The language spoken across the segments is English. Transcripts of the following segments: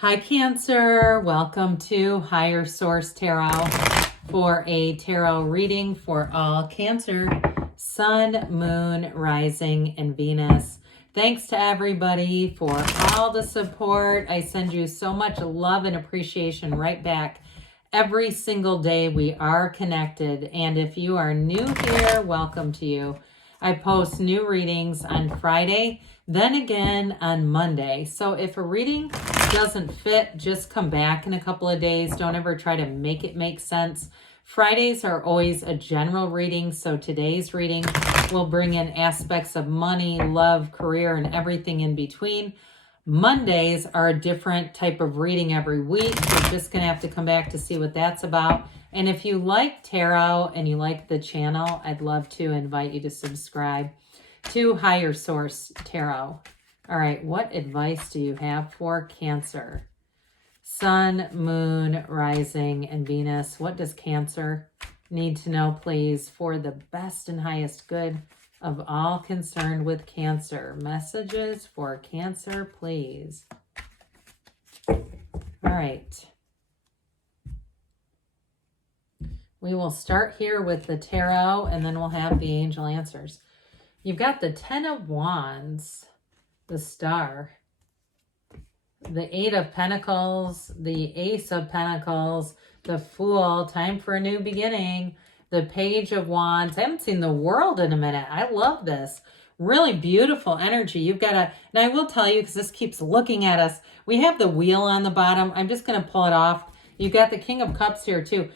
Hi, Cancer. Welcome to Higher Source Tarot for a tarot reading for all Cancer, Sun, Moon, Rising, and Venus. Thanks to everybody for all the support. I send you so much love and appreciation right back. Every single day we are connected. And if you are new here, welcome to you. I post new readings on Friday, then again on Monday. So if a reading doesn't fit, just come back in a couple of days. Don't ever try to make it make sense. Fridays are always a general reading, so today's reading will bring in aspects of money, love, career, and everything in between. Mondays are a different type of reading every week. You're just going to have to come back to see what that's about. And if you like tarot and you like the channel, I'd love to invite you to subscribe to Higher Source Tarot. All right, what advice do you have for Cancer? Sun, Moon, Rising, and Venus. What does Cancer need to know, please, for the best and highest good of all concerned with Cancer? Messages for Cancer, please. All right. We will start here with the tarot, and then we'll have the angel answers. You've got the Ten of Wands, the Star, the Eight of Pentacles, the Ace of Pentacles, the Fool, time for a new beginning, the Page of Wands. I haven't seen the World in a minute. I love this. Really beautiful energy. You've got and I will tell you, because this keeps looking at us, we have the Wheel on the bottom. I'm just going to pull it off. You've got the King of Cups here too.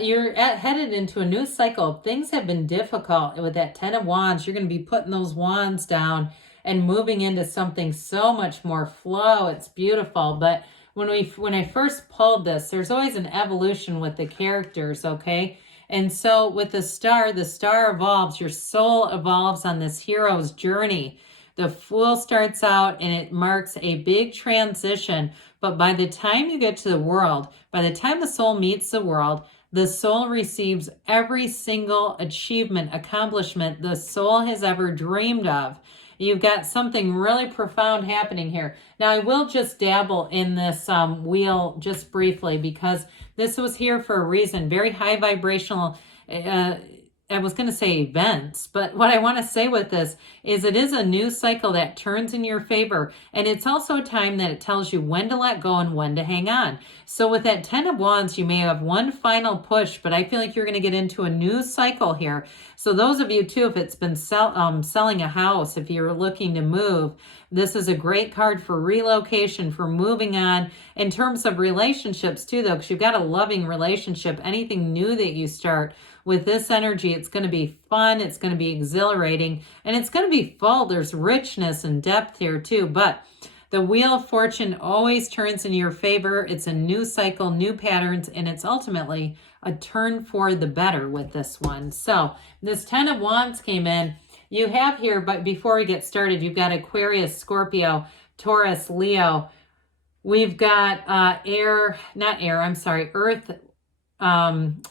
You're headed into a new cycle. Things have been difficult with that Ten of Wands. You're going to be putting those wands down and moving into something so much more flow. It's beautiful. But when I first pulled this, there's always an evolution with the characters, okay? And so with the Star evolves. Your soul evolves on this hero's journey. The Fool starts out and it marks a big transition. But by the time you get to the World, by the time the soul meets the World, the soul receives every single achievement, accomplishment the soul has ever dreamed of. You've got something really profound happening here. Now, I will just dabble in this wheel just briefly because this was here for a reason. Very high vibrational, I was going to say events, but what I want to say with this is it is a new cycle that turns in your favor. And it's also a time that it tells you when to let go and when to hang on. So with that Ten of Wands, you may have one final push, but I feel like you're going to get into a new cycle here. So those of you too, if it's been selling a house, if you're looking to move, this is a great card for relocation, for moving on. In terms of relationships too, though, because you've got a loving relationship, anything new that you start, with this energy, it's going to be fun, it's going to be exhilarating, and it's going to be full. There's richness and depth here too, but the Wheel of Fortune always turns in your favor. It's a new cycle, new patterns, and it's ultimately a turn for the better with this one. So this Ten of Wands came in. You have here, but before we get started, you've got Aquarius, Scorpio, Taurus, Leo. We've got Earth,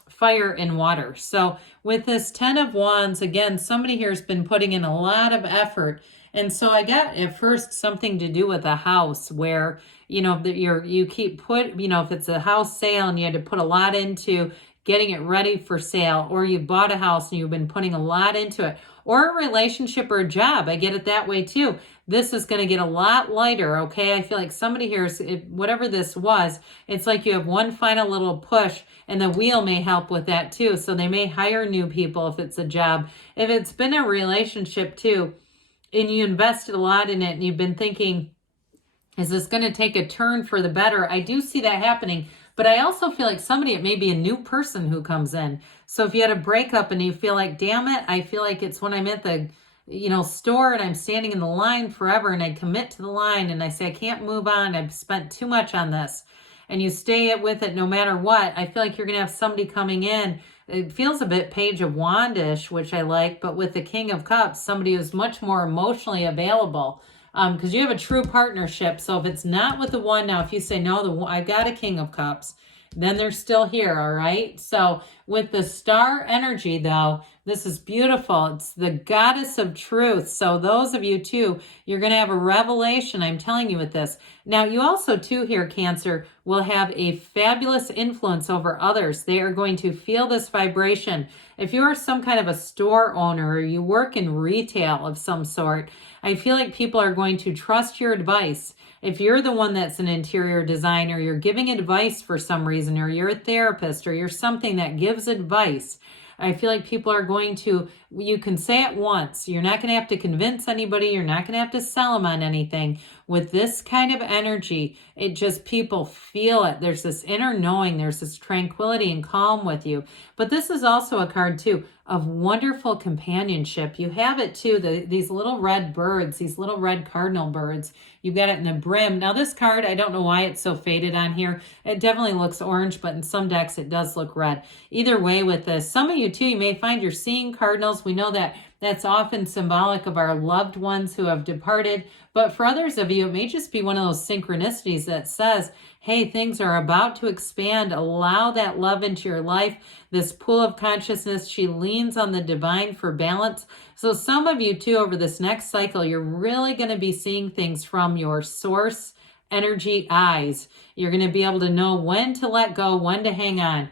fire and water. So with this Ten of Wands, again, somebody here has been putting in a lot of effort. And so I got at first something to do with a house where, you keep if it's a house sale and you had to put a lot into getting it ready for sale, or you bought a house and you've been putting a lot into it, or a relationship or a job. I get it that way too. This is going to get a lot lighter, okay? I feel like somebody here, whatever this was, it's like you have one final little push, and the Wheel may help with that too. So they may hire new people if it's a job. If it's been a relationship too, and you invested a lot in it, and you've been thinking, is this going to take a turn for the better? I do see that happening. But I also feel like it may be a new person who comes in. So if you had a breakup and you feel like, damn it, I feel like it's when I'm at the, store and I'm standing in the line forever and I commit to the line and I say, I can't move on. I've spent too much on this. And you stay with it no matter what. I feel like you're going to have somebody coming in. It feels a bit Page of Wandish, which I like, but with the King of Cups, somebody who's much more emotionally available. Because you have a true partnership. So if it's not with the one now, if you say, no, I've got a King of Cups then they're still here, all right? So with the star energy, though, this is beautiful. It's the goddess of truth. So those of you, too, you're going to have a revelation, I'm telling you with this. Now, you also, too, here, Cancer, will have a fabulous influence over others. They are going to feel this vibration. If you are some kind of a store owner or you work in retail of some sort, I feel like people are going to trust your advice. If you're the one that's an interior designer, you're giving advice for some reason, or you're a therapist, or you're something that gives advice, I feel like people are going to, you can say it once. You're not going to have to convince anybody. You're not going to have to sell them on anything. With this kind of energy, it just, people feel it. There's this inner knowing. There's this tranquility and calm with you. But this is also a card, too, of wonderful companionship. You have it, too, these little red birds, these little red cardinal birds. You've got it in the brim. Now, this card, I don't know why it's so faded on here. It definitely looks orange, but in some decks, it does look red. Either way with this, some of you, too, you may find you're seeing cardinals. We know that that's often symbolic of our loved ones who have departed. But for others of you, it may just be one of those synchronicities that says, hey, things are about to expand. Allow that love into your life. This pool of consciousness, she leans on the divine for balance. So some of you, too, over this next cycle, you're really going to be seeing things from your source energy eyes. You're going to be able to know when to let go, when to hang on.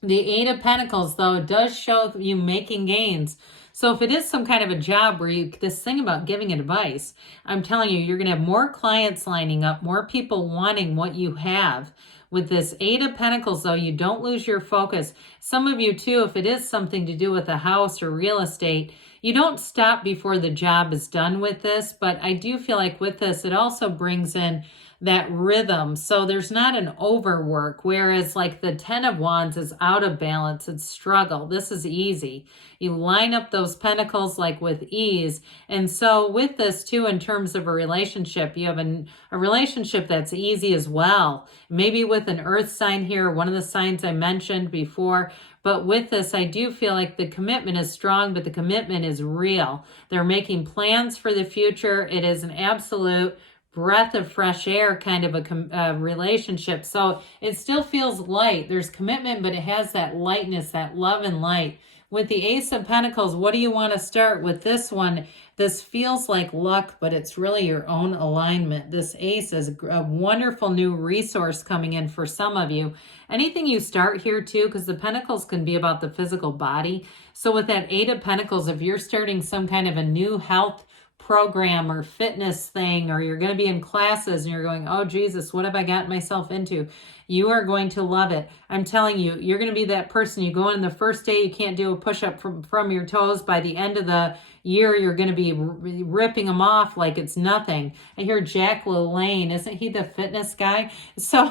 The Eight of Pentacles, though, does show you making gains. So if it is some kind of a job where you, this thing about giving advice, I'm telling you, you're going to have more clients lining up, more people wanting what you have. With this Eight of Pentacles, though, you don't lose your focus. Some of you, too, if it is something to do with a house or real estate, you don't stop before the job is done with this. But I do feel like with this, it also brings in that rhythm. So there's not an overwork, whereas like the Ten of Wands is out of balance. It's struggle. This is easy. You line up those pentacles like with ease. And so with this too, in terms of a relationship, you have a relationship that's easy as well. Maybe with an earth sign here, one of the signs I mentioned before. But with this, I do feel like the commitment is strong, but the commitment is real. They're making plans for the future. It is an absolute breath of fresh air kind of a relationship. So it still feels light. There's commitment, but it has that lightness, that love and light. With the Ace of Pentacles, what do you want to start with this one? This feels like luck, but it's really your own alignment. This Ace is a wonderful new resource coming in for some of you. Anything you start here too, because the Pentacles can be about the physical body. So with that Eight of Pentacles, if you're starting some kind of a new health program or fitness thing, or you're going to be in classes and you're going, oh Jesus, what have I gotten myself into? You are going to love it. I'm telling you, you're going to be that person. You go in the first day, you can't do a push-up from your toes. By the end of the year, you're going to be ripping them off like it's nothing. I hear Jack LaLanne, isn't he the fitness guy? So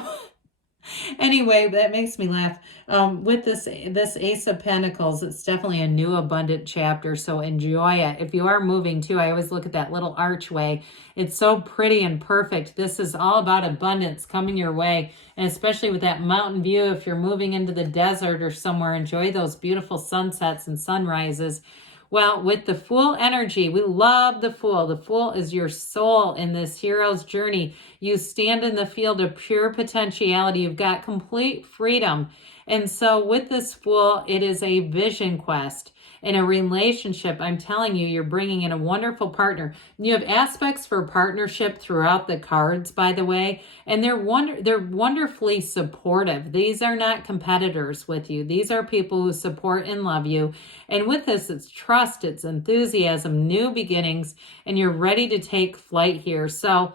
anyway, that makes me laugh. With this Ace of Pentacles, it's definitely a new abundant chapter, so enjoy it. If you are moving too, I always look at that little archway. It's so pretty and perfect. This is all about abundance coming your way, and especially with that mountain view, if you're moving into the desert or somewhere, enjoy those beautiful sunsets and sunrises. Well, with the Fool energy, we love the Fool. The Fool is your soul in this hero's journey. You stand in the field of pure potentiality. You've got complete freedom. And so with this Fool, it is a vision quest. In a relationship, I'm telling you, you're bringing in a wonderful partner. You have aspects for partnership throughout the cards, by the way, and they're wonderfully supportive. These are not competitors with you. These are people who support and love you. And with this, it's trust, it's enthusiasm, new beginnings, and you're ready to take flight here. So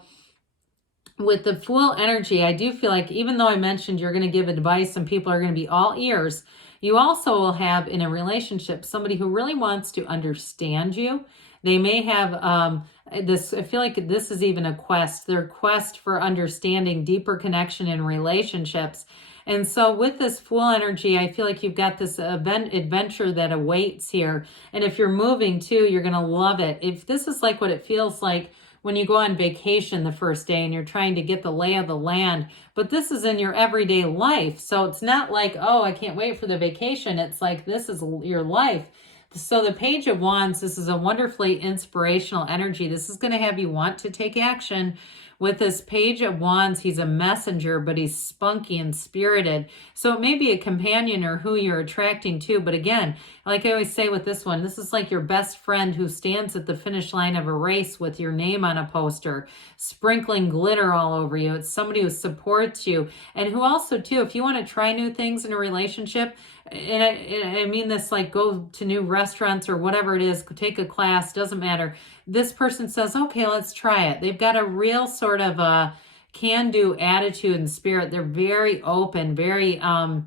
with the Fool energy, I do feel like even though I mentioned you're going to give advice and people are going to be all ears, you also will have in a relationship somebody who really wants to understand you. They may have this, I feel like this is even a quest, their quest for understanding, deeper connection in relationships. And so with this Fool energy, I feel like you've got this adventure that awaits here. And if you're moving too, you're going to love it. If this is like what it feels like when you go on vacation the first day and you're trying to get the lay of the land, but this is in your everyday life. So it's not like, oh, I can't wait for the vacation. It's like, this is your life. So the Page of Wands, this is a wonderfully inspirational energy. This is going to have you want to take action. With this Page of Wands, he's a messenger, but he's spunky and spirited. So it may be a companion or who you're attracting to. But again, like I always say with this one, this is like your best friend who stands at the finish line of a race with your name on a poster, sprinkling glitter all over you. It's somebody who supports you and who also, too, if you want to try new things in a relationship, and I mean this like go to new restaurants or whatever it is, take a class, doesn't matter. This person says, okay, let's try it. They've got a real sort of a can-do attitude and spirit. They're very open, very, I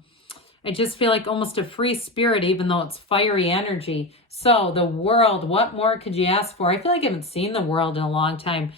just feel like almost a free spirit, even though it's fiery energy. So the world, what more could you ask for? I feel like I haven't seen the world in a long time.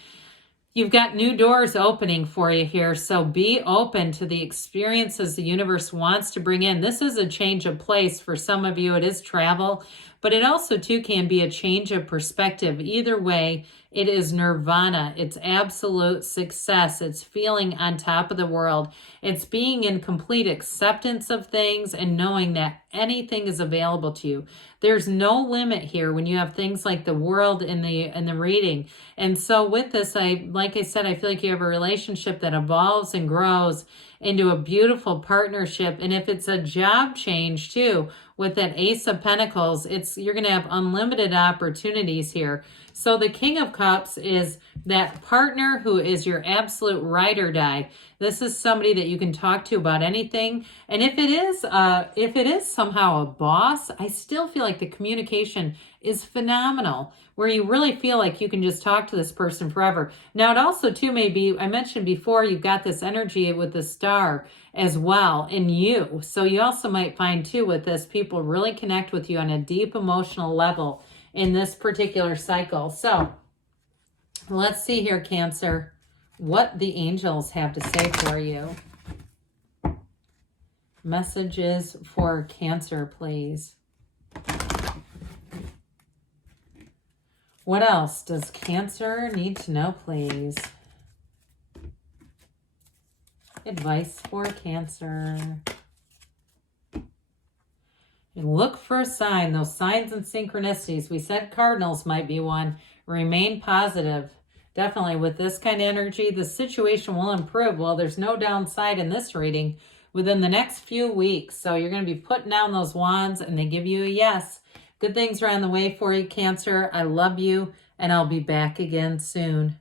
You've got new doors opening for you here, so be open to the experiences the universe wants to bring in. This is a change of place for some of you. It is travel, but it also, too, can be a change of perspective. Either way, it is nirvana. It's absolute success. It's feeling on top of the world. It's being in complete acceptance of things and knowing that anything is available to you. There's no limit here when you have things like the world in the reading. And so with this, like I said, I feel like you have a relationship that evolves and grows into a beautiful partnership. And if it's a job change too, with that Ace of Pentacles, you're going to have unlimited opportunities here. So the King of Cups is that partner who is your absolute ride or die. This is somebody that you can talk to about anything. And if it is somehow a boss, I still feel like the communication is phenomenal, where you really feel like you can just talk to this person forever. Now, it also, too, may be, I mentioned before, you've got this energy with the star as well in you. So you also might find, too, with this, people really connect with you on a deep emotional level in this particular cycle. So let's see here, Cancer, what the angels have to say for you. Messages for Cancer, please. What else does Cancer need to know, please? Advice for Cancer. Look for a sign. Those signs and synchronicities. We said cardinals might be one. Remain positive. Definitely with this kind of energy, the situation will improve. Well, there's no downside in this reading within the next few weeks. So you're going to be putting down those wands and they give you a yes. Good things are on the way for you, Cancer. I love you, and I'll be back again soon.